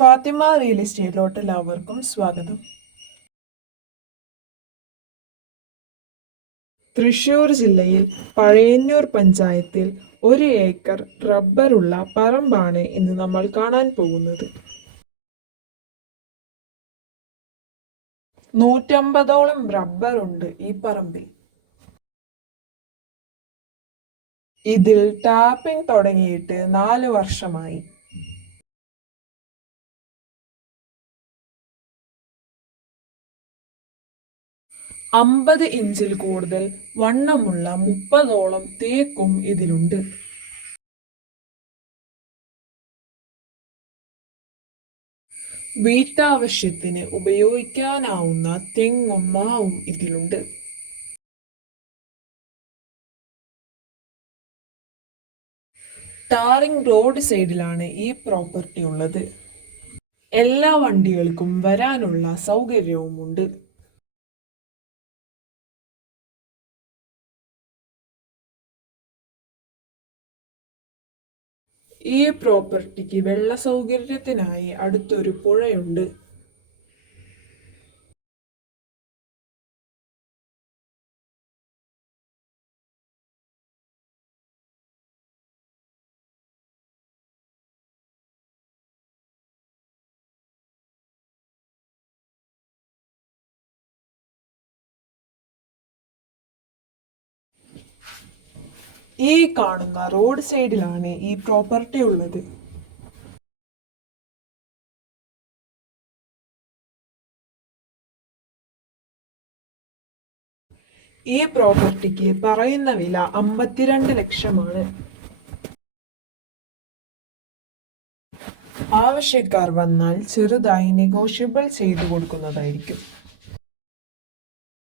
Fathima real എസ്റ്റേറ്റിലോട്ട് എല്ലാവർക്കും സ്വാഗതം. തൃശൂർ ജില്ലയിൽ പഴയന്നൂർ പഞ്ചായത്തിൽ 1 ഏക്കർ റബ്ബറുള്ള പറമ്പാണ് ഇന്ന് നമ്മൾ കാണാൻ പോകുന്നത്. 150ഓളം റബ്ബറുണ്ട് ഈ പറമ്പിൽ. ഇതിൽ ടാപ്പിംഗ് തുടങ്ങിയിട്ട് 4 വർഷമായി. അമ്പത് ഇഞ്ചിൽ കൂടുതൽ വണ്ണമുള്ള 30ഓളം തേക്കും ഇതിലുണ്ട്. വീട്ടാവശ്യത്തിന് ഉപയോഗിക്കാനാവുന്ന തെങ്ങും മാവും ഇതിലുണ്ട്. ടാറിംഗ് റോഡ് സൈഡിലാണ് ഈ പ്രോപ്പർട്ടി ഉള്ളത്. എല്ലാ വണ്ടികൾക്കും വരാനുള്ള സൗകര്യവുമുണ്ട്. ഈ പ്രോപ്പർട്ടിക്ക് വെള്ള സൗകര്യത്തിനായി അടുത്തൊരു പുഴയുണ്ട്. ഈ കാണുന്ന റോഡ് സൈഡിലാണ് ഈ പ്രോപ്പർട്ടി ഉള്ളത്. ഈ പ്രോപ്പർട്ടിക്ക് പറയുന്ന വില 52 ലക്ഷമാണ്. ആവശ്യക്കാർ വന്നാൽ ചെറുതായി നെഗോഷ്യബിൾ ചെയ്തു കൊടുക്കുന്നതായിരിക്കും.